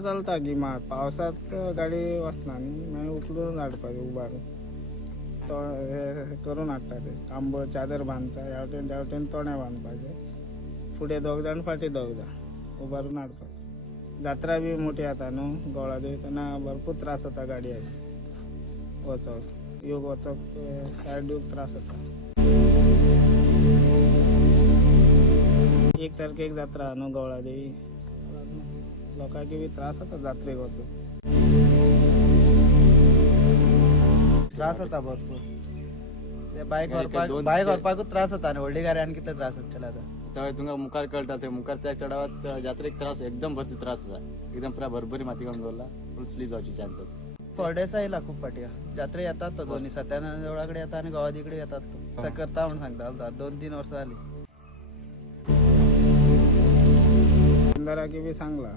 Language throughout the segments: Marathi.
चलता गिमात पावसात गाडी वचना न्ही मागीर उखलून हाडपाचें उबारून हे करून हाडटा ते कांबळ चादर बांदता ह्या वटेन त्या वटेन तोंड्या बांदपाचें फुडें दोग जाण फाटीं दोग जाण उबारून हाडपाचें जात्रा बी मोठी जाता न्हू गवळा देवी तेन्ना भरपूर त्रास जाता गाडयांक वचप येवक वचप सायड दिवंक त्रास जाता 1 तारखेक जात्रा आहा न्हू गवळा देवी लोकांक बी त्रास जाता जात्रेक वचून त्रास जाता भरपूर ते बायक व्हरपाकूच त्रास जाता आनी व्हडली गाडयांक कितले त्रास जातले आतां तुमकां मुखार कळटा ते मुखार त्या चढावात जात्रेक त्रास एकदम भरपूर त्रास आसा एकदम पुरा भरभरी माती घेवन दवरला फुल स्लीप जावची चान्सेस थोडेस येयला खूब फाटी जात्रे येतात तो दोन्ही सत्यानारायण देवळा कडेन येता आनी गोवादी कडेन येतात तो करता म्हणून सांगता 2-3 वर्सां जाली आमदाराकी बी सांगला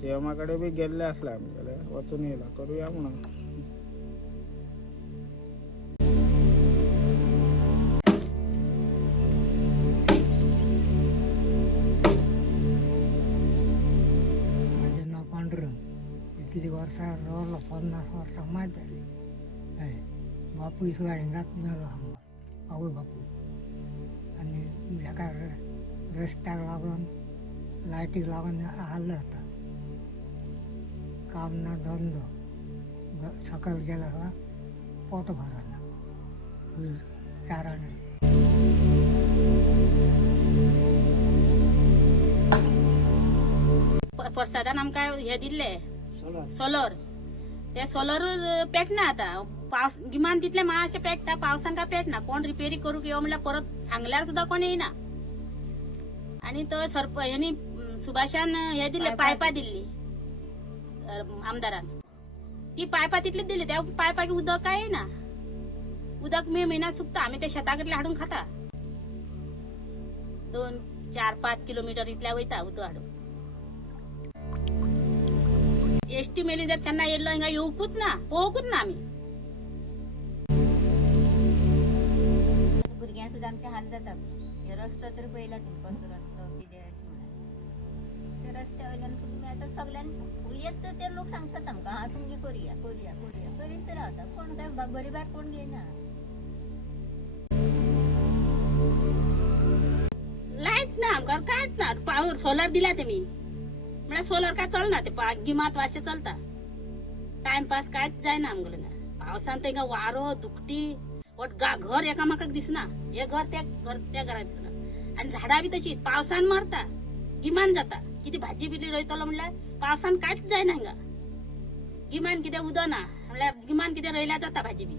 सीएमा कडे बी गेल्ले असले आमगेले वचून येयला करूया म्हणून माझे नाव पांडुरंग इतली वर्सां रावलो 50 वर्सां मात जाली हय बापूय सुद्दां हिंगात मेलो हांगा आवय बापूय आनी हेका रस्त्याक लागून लायटीक लागून हाल्लो जाता काम ना धंदो सकयल गेला का पोट भरना 4 आणे प्रसादान आमकां हे दिल्ले सोलर ते सोलर पेटना आता पावस गिमान तितले मातशे पेटता पावसान काय पेटना कोण रिपेरी करूक येवं म्हणल्यार परत सांगल्यार सुद्दां कोण येयना आणि तो हेनी सुभाषान हे दिले पायपा दिल्ली आमदारान ती पायपा तितलीच दिली त्या पायपाक उदक काय येना उदक मे महिन्यात सुकता आम्ही ते शेताकडले हाडून खाता 2-4-5 किलोमीटर इतल्या वयता उदक हाडून एसटी मेली जर त्यांना येयल्लो हिंगा येवकूच ना पळोवकूच ना आमी भुरग्यां सुद्दां आमचे हाल जाता हे रस्तो तर पयला तुमकां कसो रस्तो कितें अशें म्हणून ते रस्त्या वयल्यान तुमी आतां सगळ्यान येत ते लोक सांगतात आमकां हा तुमगे करुया करीत रावता कोण काय बरी बार कोण घेयना लायट ना आमकां कांयच ना पावर सोलर दिला तेमी म्हळ्यार सोलर काय चलना ते गिमात वाशे चलता टाइमपास कांयच जायना आमगेलो पावसान तेंका वारो दुकटी घर एकामेकाक दिसना हे घर त्या घरात दिसना आणि झाडां बी तशी पावसान मरता गिमान जाता किती भाजी बिजी रोयतलो म्हणल्यार पावसान कांयच जायना हिंगा गिमान कितें उदना म्हणल्यार गिमान कितें रोयल्यार जाता भाजी बी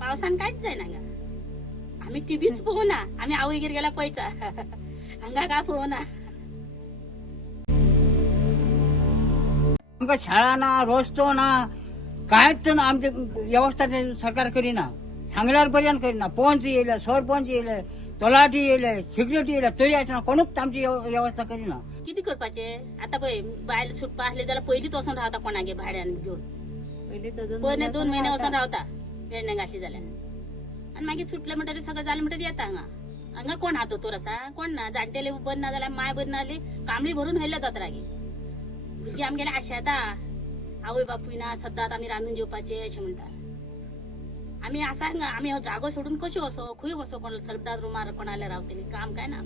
पावसान कांयच जायना हिंगा आमी टीव्हीच पळोवना आमी आवयगेर गेल्यार पळयता हांगा काय पळोवना आमकां शाळा ना रस्तो ना कांयच ना आमची व्यवस्था सरकार करिना सांगल्यार पर्यंत करिना पंच येयले सरपंच येयले तलाठी येयले सेक्रेटरी येयले तरी आयतना कोणूच आमची व्यवस्था करिना किती करपाचे आता पळय बायल सुटपा आसले जाल्यार पयलींच वचून रावता कोणागे भाड्यान घेवन पयले 2 महिने वचून रावता पेडणे घातली जाल्यार आनी मागीर सुटले म्हणटरी सगळें जालें म्हणटरी येता हांगा कोण हा दोतोर आसा कोण ना जाणटेले बरी ना जाल्यार माय बरी ना जाली कांबळी भरून व्हेल्ले जात्रागी भुरगीं आमगेले आशेता आवय बापूय ना सदांच आमी रांदून जेवपाचे अशें म्हणटा आमी आसा हांगा आमी हो जागो सोडून कशें वचो खंय वचो कोण सदांच रुमार कोणाले रावतली काम काय ना